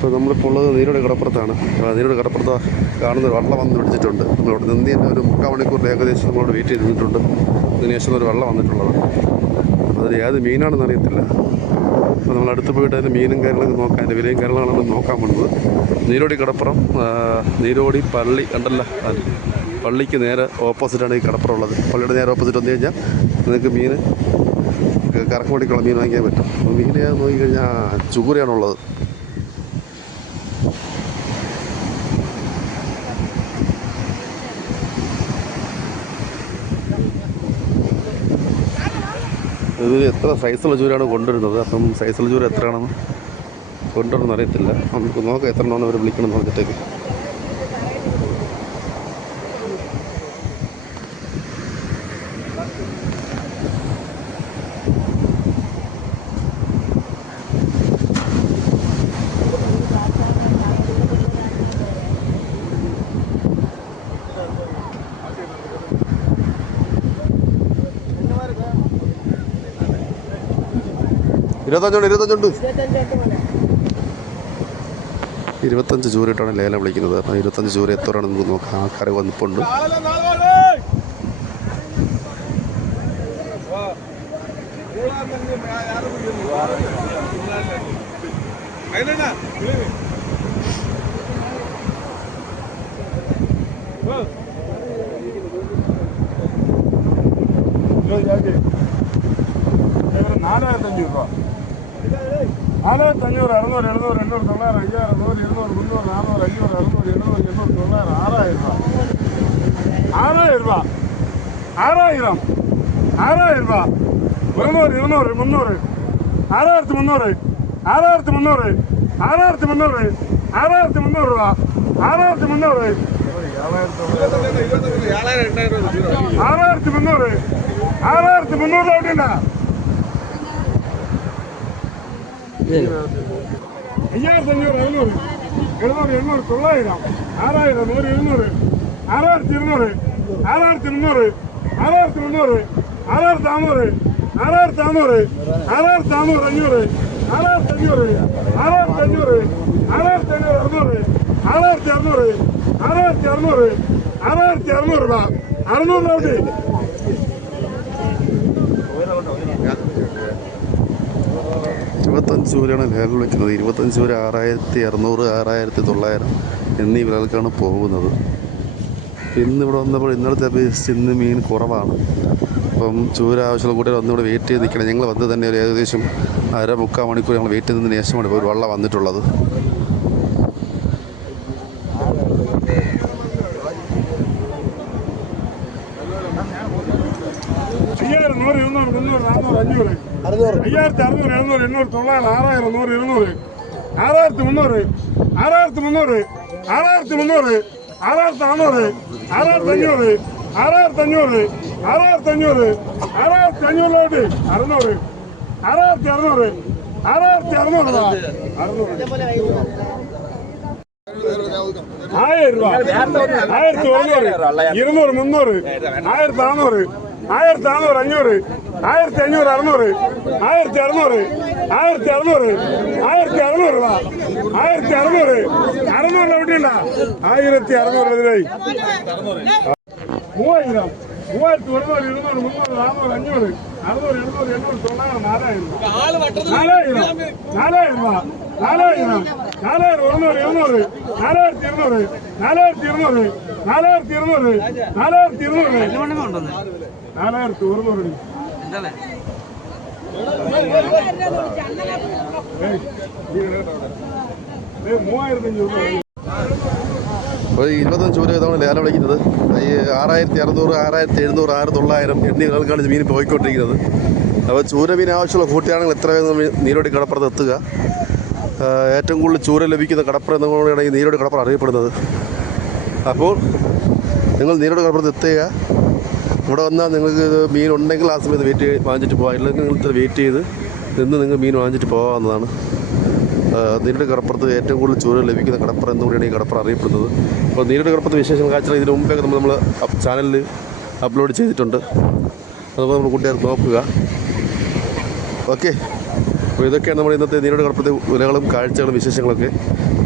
ഇപ്പോൾ നമ്മളിപ്പോൾ ഉള്ളത് നീരോട് കടപ്പുറത്താണ്. നീരോട് കടപ്പുറത്ത് കാണുന്ന വള്ളം വന്ന് പിടിച്ചിട്ടുണ്ട്. നമ്മളിവിടെ നിന്ന് തന്നെ ഒരു മുക്കാൽ മണിക്കൂറിൽ ഏകദേശം നമ്മളോട് വെയിറ്റ് ചെയ്തിട്ടുണ്ട്. അതിനുശേഷം ഒരു വെള്ളം വന്നിട്ടുള്ളത്. അതിൽ ഏത് മീനാണെന്ന് അറിയത്തില്ല. അപ്പോൾ നമ്മൾ അടുത്ത് പോയിട്ട് അതിന്റെ മീനും കാര്യങ്ങളൊക്കെ നോക്കാം. അതിന്റെ വിലയും കാര്യങ്ങളാണ് നോക്കാൻ പോകുന്നത് നീരോടി കടപ്പുറം നീരോടി പള്ളി കണ്ടല്ല? പള്ളിക്ക് നേരെ ഓപ്പോസിറ്റാണ് ഈ കടപ്പുറം ഉള്ളത്. പള്ളിയുടെ നേരെ ഓപ്പോസിറ്റ് വന്നു കഴിഞ്ഞാൽ നിങ്ങൾക്ക് മീൻ കറക്കമടിക്കുള്ള മീൻ വാങ്ങിക്കാൻ പറ്റും. അപ്പോൾ മീൻ നോക്കിക്കഴിഞ്ഞാൽ ചൂരയാണുള്ളത് ഇതിൽ എത്ര സൈസുള്ള ചൂരാണ് കൊണ്ടുവരുന്നത്? അപ്പം സൈസുള്ള ചൂര എത്രയാണെന്ന് കൊണ്ടുവരുന്ന അറിയത്തില്ല നമുക്ക് നോക്കാം എത്ര എന്ന് അവർ വിളിക്കണം എന്ന് പറഞ്ഞിട്ടേക്ക്. ഇരുപത്തഞ്ചുണ്ട് ഇരുപത്തഞ്ചുണ്ട്. ഇരുപത്തഞ്ച് ചൂരയിട്ടാണ് ലേലം വിളിക്കുന്നത്. അപ്പം ഇരുപത്തഞ്ച് ചൂര എത്രയാണെന്ന് നമുക്ക് നോക്കാം. ആൾക്കാരെ വന്നിപ്പുണ്ട് നാലായിരത്തി അഞ്ഞൂറ് രൂപ നാലായിരത്തി അഞ്ഞൂറ് അറുന്നൂറ് എഴുന്നൂറ് എണ്ണൂറ് തൊള്ളായിരം അയ്യായിരം നൂറ് ഇരുന്നൂറ് മുന്നൂറ് നാനൂറ് അഞ്ഞൂറ് അറുന്നൂറ് എണ്ണൂറ് എണ്ണൂറ് തൊള്ളായിരം ആറായിരം രൂപ ആറായിരം രൂപ ആറായിരം ആറായിരം രൂപ ഇരുന്നൂറ് ഇരുന്നൂറ് മുന്നൂറ് ആറായിരത്തി മുന്നൂറ് ആറായിരത്തി മുന്നൂറ് ആറായിരത്തി മുന്നൂറ് ആറായിരത്തി മുന്നൂറ് രൂപ ആറായിരത്തി മുന്നൂറ് ആറായിരത്തി മുന്നൂറ് ആറായിരത്തി മുന്നൂറ് രൂപ ഉണ്ടോ അയ്യായിരത്തി അഞ്ഞൂറ് എഴുന്നൂറ് എഴുന്നൂറ് എണ്ണൂറ് തൊള്ളായിരം ആറായിരം നൂറ് എഴുന്നൂറ് ആറായിരത്തി ഇരുന്നൂറ് ആറായിരത്തി മുന്നൂറ് ആറായിരത്തി മുന്നൂറ് ആറായിരത്തി നാന്നൂറ് ആറായിരത്തി നാന്നൂറ് ആറായിരത്തി നാന്നൂറ് അഞ്ഞൂറ് ആറായിരത്തി അഞ്ഞൂറ് ആറായിരത്തി അഞ്ഞൂറ് ആറായിരത്തി അഞ്ഞൂറ് അറുന്നൂറ് ആറായിരത്തി അറുന്നൂറ് ആറായിരത്തി അറുന്നൂറ് ആറായിരത്തി അറുന്നൂറ് രൂപ അറുന്നൂറ് രൂപ ഇരുപത്തഞ്ച് വരെയാണ് ലേലം വിളിക്കുന്നത്. ഇരുപത്തഞ്ച് വരെ ആറായിരത്തി അറുന്നൂറ് ആറായിരത്തി തൊള്ളായിരം എന്നീ വിലകൾക്കാണ് പോകുന്നത്. ഇന്ന് ഇവിടെ വന്നപ്പോൾ ഇന്നലത്തെ അപേക്ഷിച്ച് ഇന്ന് മീൻ കുറവാണ്. അപ്പം ചൂര ആവശ്യമുള്ള കൂട്ടുകാർ വന്നിവിടെ വെയിറ്റ് ചെയ്ത് നിൽക്കണം. ഞങ്ങൾ വന്ന് തന്നെ ഒരു ഏകദേശം അര മുക്കാൽ മണിക്കൂർ ഞങ്ങൾ വെയിറ്റ് ചെയ്തതിന് ശേഷമാണ് ഇപ്പോൾ ഒരു വള്ളം വന്നിട്ടുള്ളത്. അയ്യായിരത്തി അറുന്നൂറ് എഴുന്നൂറ് എണ്ണൂറ് തൊള്ളായിരം ആറായിരം നൂറ് ഇരുന്നൂറ്. ആറായിരത്തി മുന്നൂറ് ആറായിരത്തി മുന്നൂറ് ആറായിരത്തി മുന്നൂറ് ആറായിരത്തി നാന്നൂറ് ആറായിരത്തി അഞ്ഞൂറ് ആറായിരത്തി അഞ്ഞൂറ് ആറായിരത്തി അഞ്ഞൂറ് ആറായിരത്തി അഞ്ഞൂറിലോട്ട് അറുന്നൂറ് ആറായിരത്തി അറുന്നൂറ് ആറായിരത്തി അറുന്നൂറ്. അറുന്നൂറ് ആയിരം രൂപ. ആയിരത്തി ഒരുന്നൂറ് ഇരുന്നൂറ് ஆயிரத்தி நானூறு அஞ்சூறு ஆயிரத்தி அஞ்சூறு அறுநூறு ஆயிரத்தி அறுநூறு ஆயிரத்தி அறுநூறு ஆயிரத்தி அறுநூறுவா ஆயிரத்தி அறுநூறு அறுநூறுல விட்டீங்களா ஆயிரத்தி அறுநூறு மூவாயிரம். மூவாயிரத்தி ஒருநூறு இருநூறு முந்நூறு நானூறு அஞ்சூறு. அறுநூறு எழுநூறு எண்ணூறு தொள்ளாயிரம் நாலாயிரம் நாலாயிரம் நாலாயிரம் ரூபா நாலாயிரம் நாலாயிரம் ஒருநூறு இருநூறு. நாலாயிரத்தி இருநூறு. நாலாயிரத்தி இருநூறு. நாலாயிரத்தி இருநூறு. நாலாயிரத்தி இருநூறு. நாலாயிரத்தி ஒருநூறு. மூவாயிரத்தி அஞ்சூறு ഒരു ഇരുപത്തഞ്ച് രൂപ ഇതാണ് ലേലം വിളിക്കുന്നത്. ഈ ആറായിരത്തി അറുന്നൂറ് ആറായിരത്തി എഴുന്നൂറ് ആറ് തൊള്ളായിരം എന്നീ വിലകൾക്കാണ് മീൻ പോയിക്കൊണ്ടിരിക്കുന്നത്. അപ്പോൾ ചൂര മീൻ ആവശ്യമുള്ള കൂട്ടിയാണെങ്കിൽ എത്ര വേഗം നീരോടി കടപ്പുറത്ത് എത്തുക? ഏറ്റവും കൂടുതൽ ചൂര ലഭിക്കുന്ന കടപ്പുറം എന്നുകൂടെയാണ് ഈ നീരോടി കടപ്പുറം അറിയപ്പെടുന്നത്. അപ്പോൾ നിങ്ങൾ നീരോടി കടപ്പുറത്ത് എത്തുക. ഇവിടെ വന്നാൽ നിങ്ങൾക്ക് മീൻ ഉണ്ടെങ്കിൽ ആ സമയത്ത് വെയിറ്റ് വാങ്ങിച്ചിട്ട് പോകാം ഇല്ലെങ്കിൽ നിങ്ങൾ ഇത്ര വെയിറ്റ് ചെയ്ത് നിന്ന് നിങ്ങൾ മീൻ വാങ്ങിച്ചിട്ട് പോകാവുന്നതാണ്. നീരുടെ കടപ്പുറത്ത് ഏറ്റവും കൂടുതൽ ചൂര ലഭിക്കുന്ന കടപ്പുറം എന്നുകൂടിയാണ് ഈ കടപ്പുറം അറിയപ്പെടുന്നത്. അപ്പോൾ നീരുടെ കടപ്പുറത്ത് വിശേഷം കാഴ്ചകൾ ഇതിന് മുമ്പേ നമ്മൾ നമ്മൾ ചാനലിൽ അപ്ലോഡ് ചെയ്തിട്ടുണ്ട്. അതുപോലെ നമ്മൾ കൂട്ടുകാർ നോക്കുക. ഓക്കെ. അപ്പോൾ ഇതൊക്കെയാണ് നമ്മുടെ ഇന്നത്തെ നീരുടെ കടപ്പുറത്തെ വിലകളും കാഴ്ചകളും വിശേഷങ്ങളൊക്കെ.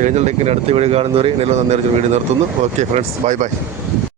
ഏഞ്ചൽ ടെക്കിന്റെ അടുത്ത വീട് കാണുന്നവരെ നെല്ലോ നന്ദി വീട് നിർത്തുന്നു. Okay friends bye bye